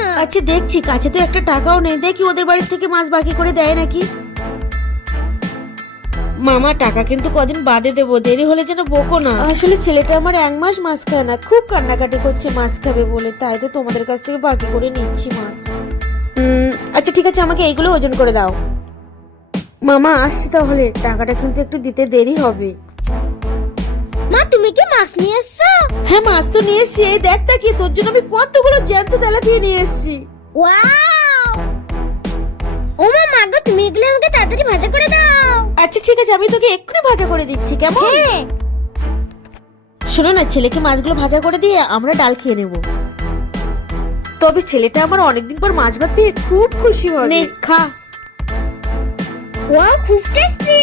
না। আচ্ছা দেখছি, কাছে তো একটা টাকাও নেই, দেখি ওদের বাড়ি থেকে মাছ বাকি করে দেয় নাকি। মামা টাকা কিন্তু কদিন বাদে দেবো, দেরি হলে যেন বকো না। আসলে ছেলেটা আমার 1 মাস মাছ খায় না, খুব কান্নাকাটি করছে মাছ খাবে বলে, তাই তো তোমাদের কাছ থেকে বাকি করে নিচ্ছি মাছ। আচ্ছা ঠিক আছে, আমাকে এইগুলো ওজন করে দাও। মামা আসছি তাহলে, টাকাটা কিন্তু একটু দিতে দেরি হবে। মা তুমি কি মাছ নিয়ে এসছো? হ্যাঁ মাছ তো নিয়ে এসছি, এই দেখ তা কি, তোর জন্য আমি কতগুলো জ্যান্ত তেলাপিয়া নিয়ে এসছি। ওয়াও! ও মা গো, তুমি এগুলো আমাকে তাড়াতাড়ি ভাজা করে দাও। আচ্ছা ঠিক আছে, আমি তোকে এক্ষুনি ভাজা করে দিচ্ছি, কেমন? হ্যাঁ। শোনো না, ছেলেকে মাছগুলো ভাজা করে দিয়ে আমরা ডাল খেয়ে নেব। তবে ছেলেটা আমার অনেকদিন পর মাছ ভাত পেয়ে খুব খুশি হবে। নে খা। ওয়াও, খুব টেস্টি।